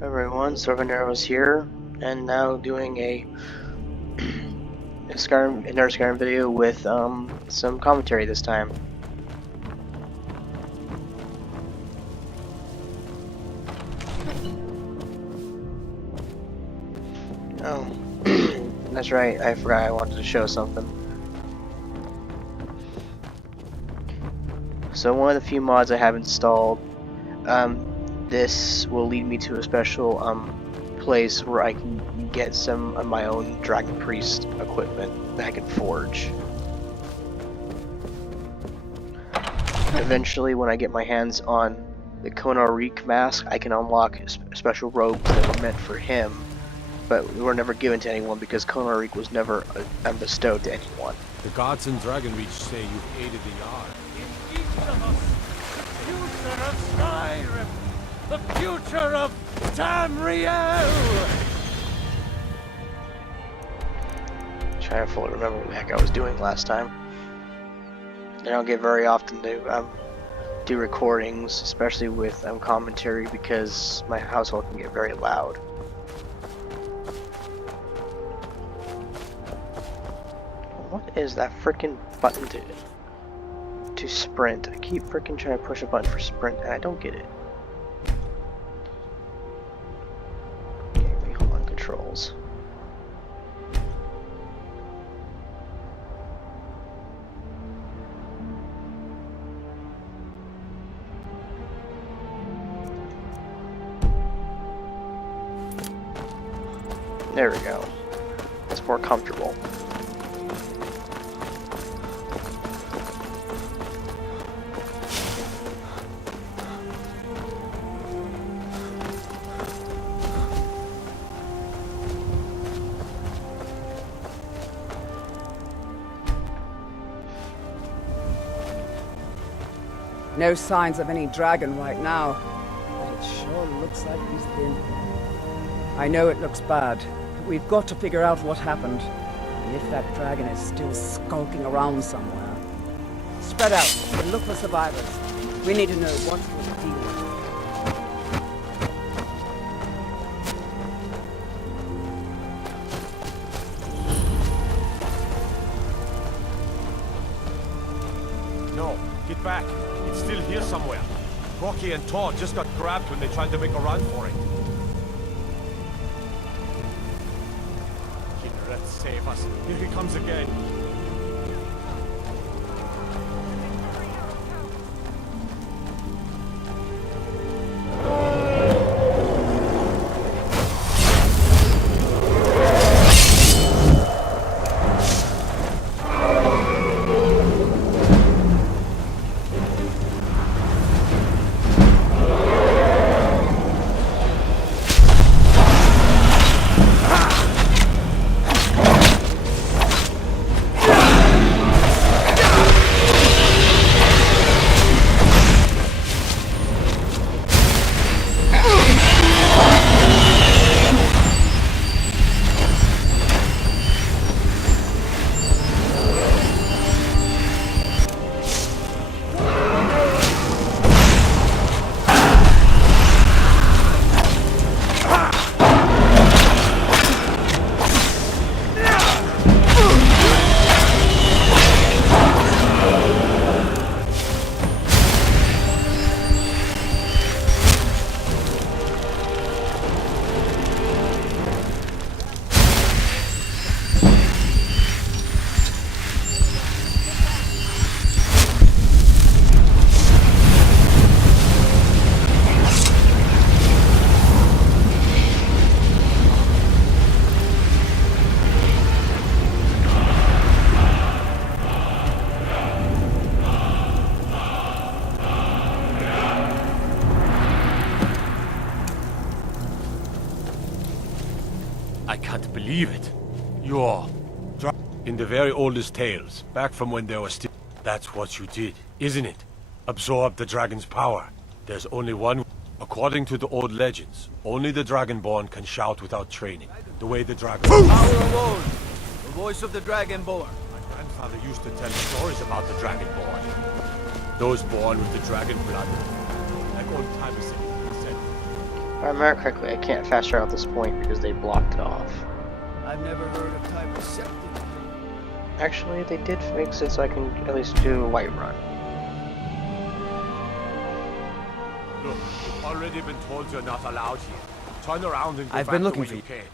Hi everyone, Servant here, and now doing another Skyrim video with some commentary this time. Oh, that's right, I forgot I wanted to show something. So one of the few mods I have installed, this will lead me to a special place where I can get some of my own Dragon Priest equipment that I can forge. Eventually, when I get my hands on the Konarek mask, I can unlock special robes that were meant for him, but were never given to anyone because Konarek was never bestowed to anyone. The gods in Dragonreach say you've aided the Yard. In each of us, future of Skyrim, the future of Tamriel! Trying to fully remember what the heck I was doing last time. I don't get very often to do recordings, especially with commentary, because my household can get very loud. What is that freaking button to sprint? I keep freaking trying to push a button for sprint and I don't get it. Okay, hold on, controls. There we go. It's more comfortable. No signs of any dragon right now, but it sure looks like he's been. I know it looks bad, but we've got to figure out what happened, and if that dragon is still skulking around somewhere. Spread out and look for survivors. We need to know what's the deal. No, get back. It's still here somewhere. Rocky and Todd just got grabbed when they tried to make a run for it. Let's save us. Here he comes again. I can't believe it. You're... In the very oldest tales, back from when there was still... That's what you did, isn't it? Absorb the dragon's power. There's only one... According to the old legends, only the Dragonborn can shout without training. The way the dragon... Power of old, the voice of the Dragonborn. My grandfather used to tell stories about the Dragonborn. Those born with the dragon blood. Like old timers said. I remember correctly, I can't fast travel at this point because they blocked it off. I've never heard of type of septic. Actually, they did fix it so I can at least do a white run. Look, you've already been told you're not allowed here. Turn around and go I've back been the looking way for you you. came.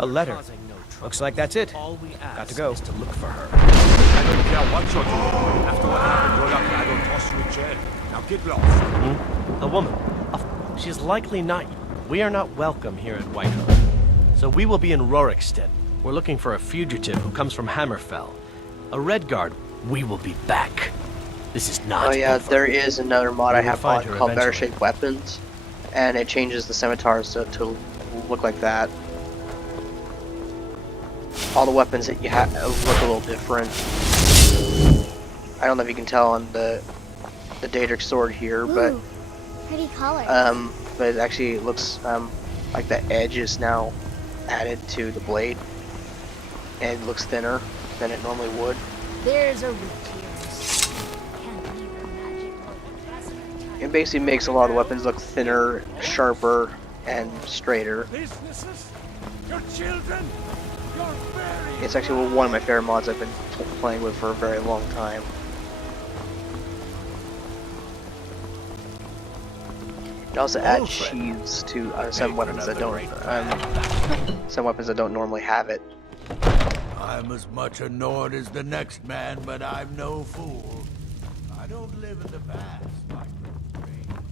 A letter. Causing no trouble. Looks like that's it. All we ask Got to go. is to look for her. I don't care what you're doing. After what happened, you're lucky I don't toss you in jail. Now get lost. A woman. She's likely not. We are not welcome here at Whiterun. So we will be in Rorikstead. We're looking for a fugitive who comes from Hammerfell. A Redguard. We will be back. This is not Oh yeah, over. there is another mod I We will have find bought her called Better eventually. Shaped Weapons, and it changes the scimitars to look like that. All the weapons that you have look a little different. I don't know if you can tell on the Daedric sword here, but Ooh, pretty color. but it actually looks like the edge is now added to the blade, and it looks thinner than it normally would. There's a root here. Can't neither magic or transmute. It basically makes a lot of the weapons look thinner, sharper, and straighter. Businesses, your children, your very It's actually one of my favorite mods I've been playing with for a very long time. It also adds sheaths to some weapons that don't normally have it. I'm as much a Nord as the next man, but I'm no fool. I don't live in the past, my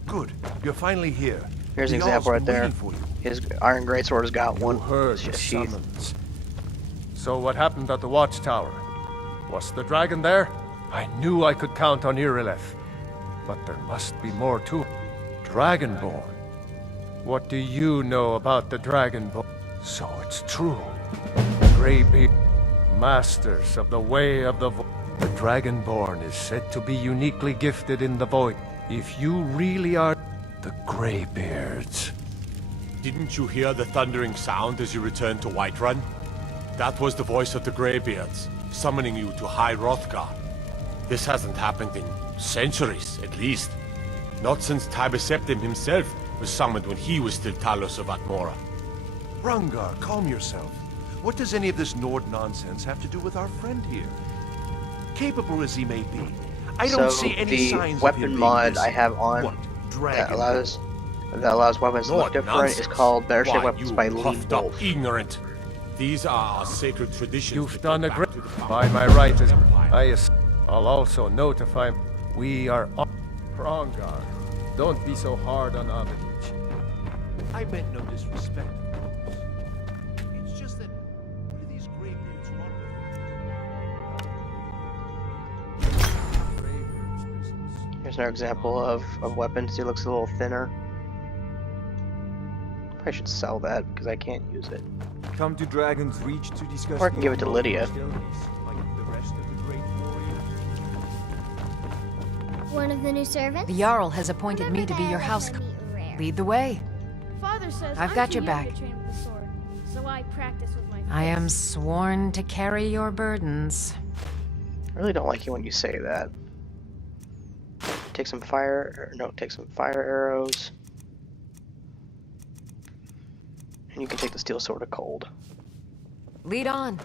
Good. You're finally here. Here's an The example right Jarl's been there. waiting for you. His Iron Greatsword has got one. Heard the sheath. summons. So what happened at the watchtower? Was the dragon there? I knew I could count on Irileth. But there must be more to it. Dragonborn. What do you know about the Dragonborn? So it's true. Greybeard, masters of the way of the void. The Dragonborn is said to be uniquely gifted in the void. If you really are the Greybeards. Didn't you hear the thundering sound as you returned to Whiterun? That was the voice of the Greybeards, summoning you to High Hrothgar. This hasn't happened in centuries, at least. Not since Tibeseptim himself was summoned when he was still Talos of Atmora. Rungar, calm yourself. What does any of this Nord nonsense have to do with our friend here? Capable as he may be, I don't see any signs the weapon of him mod being this, I have on what, that dragon? allows weapons to look Nord different is nonsense. called Better Shaped Why, Weapons you by Lee puffed up Wolf. ignorant. These are our sacred traditions. You've that done go a back great... to the By my right, I'll also notify... We are on... Rongar. Don't be so hard on Avedich. I meant no disrespect, of course. It's just that, what do these Greybeards want with Greybeard's business. Here's another example of weapons. He looks a little thinner. I should sell that because I can't use it. Come to Dragon's Reach to discuss. Or I can give it to Lydia. Like the rest of the great warriors. One of the new servants? The Jarl has appointed me to be your house. Lead the way. Father says I've I'm got too your young back. to train with the sword, so I practice with my I am fists. sworn to carry your burdens. I really don't like it when you say that. Take some fire, take some fire arrows. And you can take the steel sword of cold. Lead on.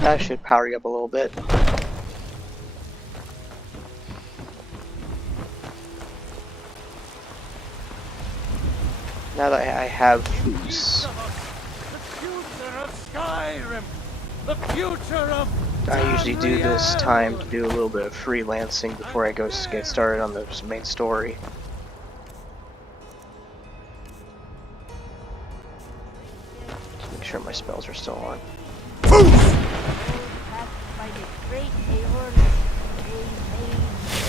That should power you up a little bit. Now that I have Foos, The future of Skyrim! The future of I usually do this Tamriel! time to do a little bit of freelancing before I go get started on the main story. Just make sure my spells are still on.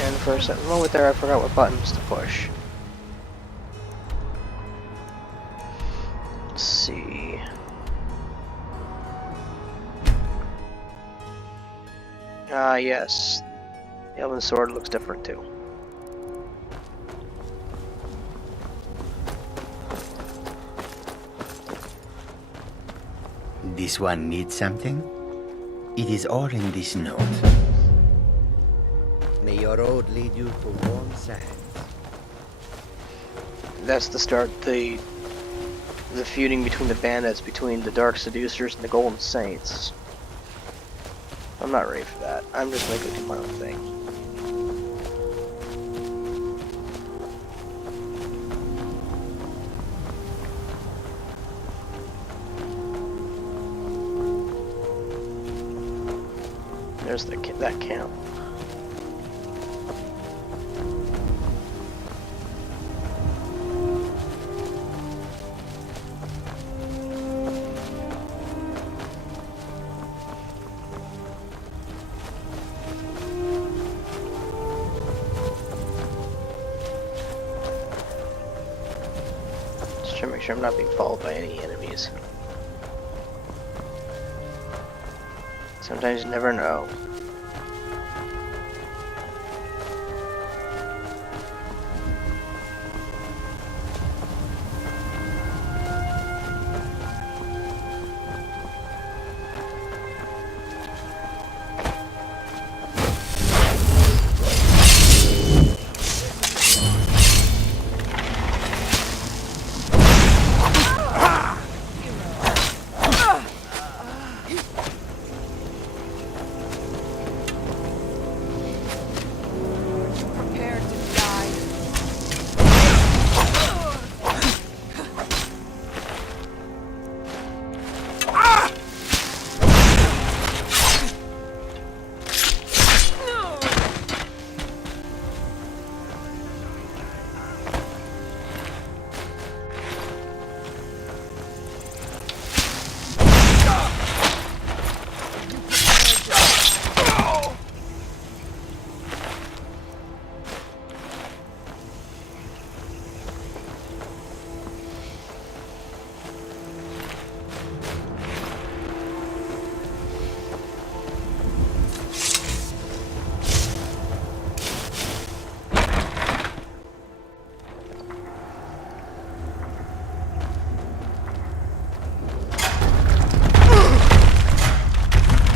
And for a moment there, I forgot what buttons to push. Let's see. Ah, yes. The Elven Sword looks different too. This one needs something? It is all in this note. May your road lead you to warm sands. that's the start. The feuding between the bandits, between the Dark Seducers and the Golden Saints. I'm not ready for that. I'm just going to do my own thing. There's that camp. Just trying to make sure I'm not being followed by any enemies. Sometimes you never know.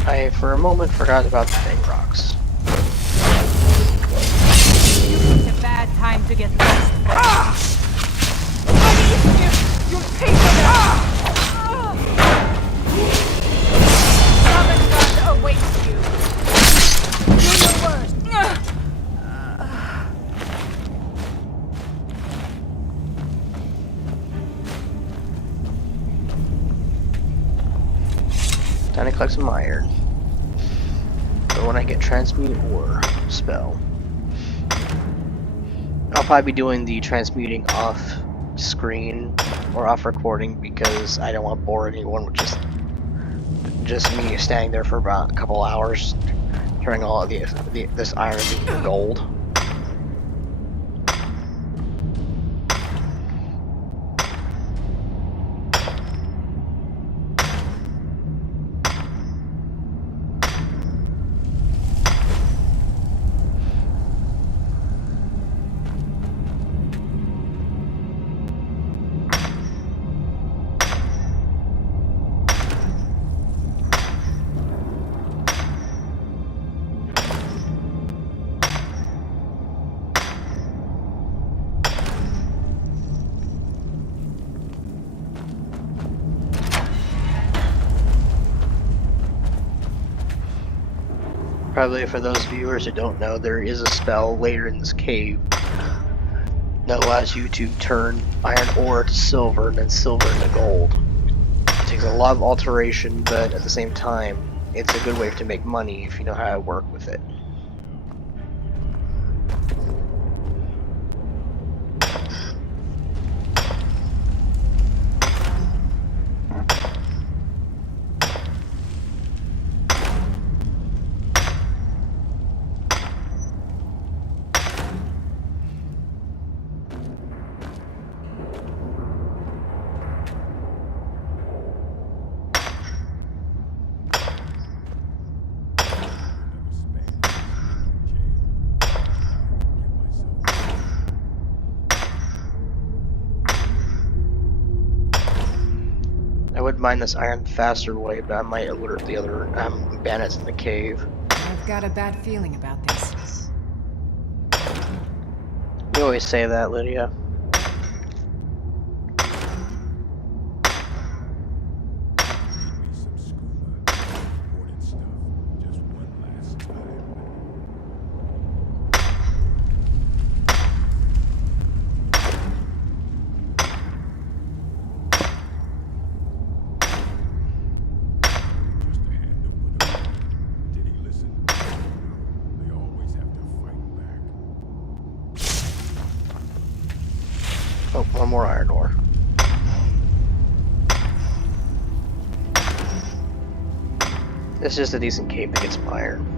I, for a moment, forgot about the Fang Rocks. You picked a bad time to get lost. You'll pay for that! Sovngarde awaits you. Do your worst. Time to collect some iron. But when I get Transmute or Spell. I'll probably be doing the transmuting off screen or off recording because I don't want to bore anyone with just me standing there for about a couple hours turning all of this iron into gold. Probably for those viewers who don't know, there is a spell later in this cave that allows you to turn iron ore to silver and then silver into gold. It takes a lot of alteration, but at the same time, it's a good way to make money if you know how to work with it. I wouldn't mind this iron faster way, but I might alert the other bandits in the cave. I've got a bad feeling about this. You always say that, Lydia. Oh, one more iron ore. It's just a decent cape to get some iron.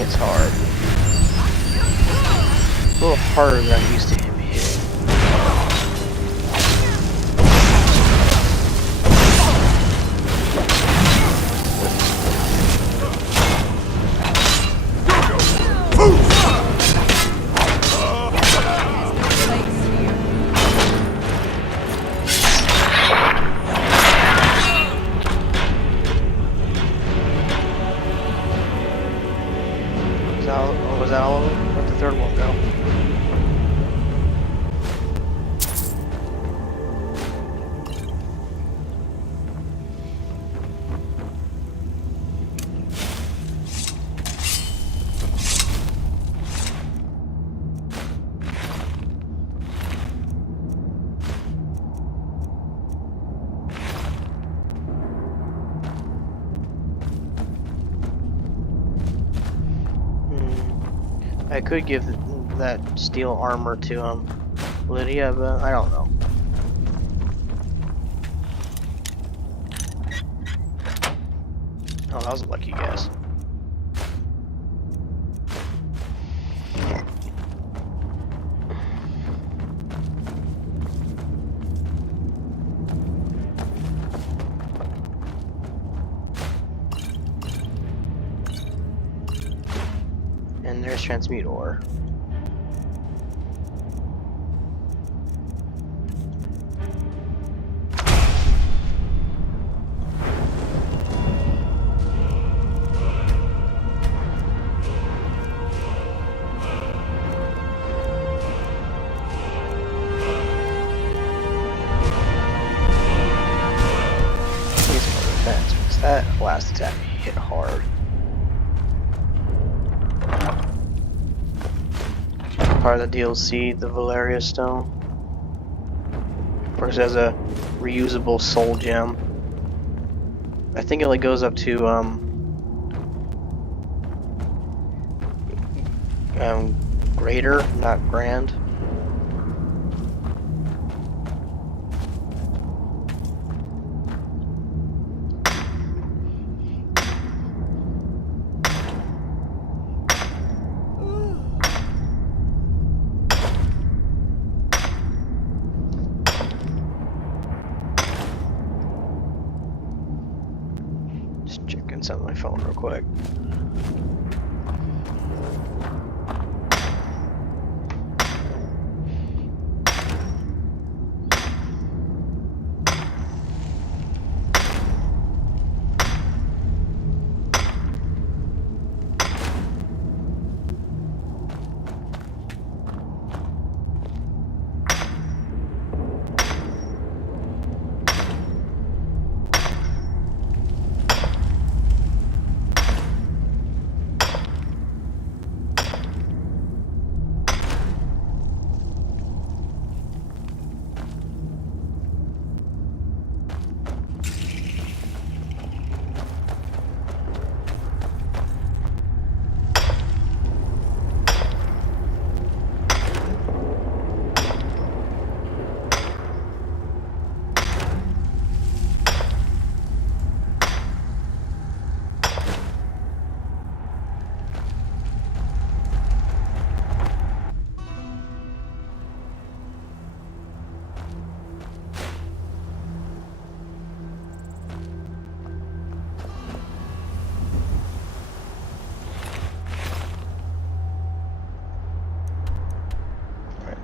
It's hard. A little harder than I'm used to him hitting. Was that all of them? Where'd the third one go? I could give that steel armor to Lydia, but I don't know. Oh, that was a lucky guess. And there's Transmute ore. That last attack hit hard. Part of the DLC, the Valeria Stone. Of course, it has a reusable soul gem. I think it only goes up to greater, not grand. On my phone real quick.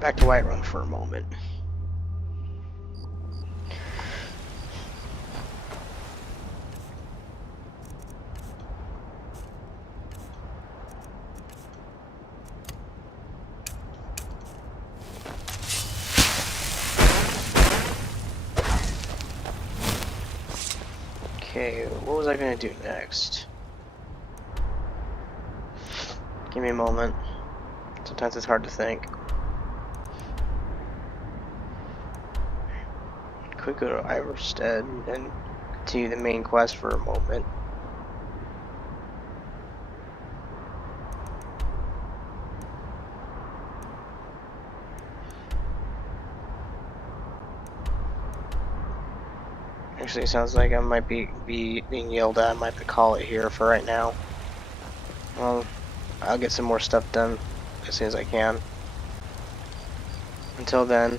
Back to Whiterun for a moment. Okay, what was I gonna do next? Give me a moment. Sometimes it's hard to think. Could go to Iverstead and continue the main quest for a moment. Actually, it sounds like I might be being yelled at. I might have to call it here for right now. Well, I'll get some more stuff done as soon as I can. Until then,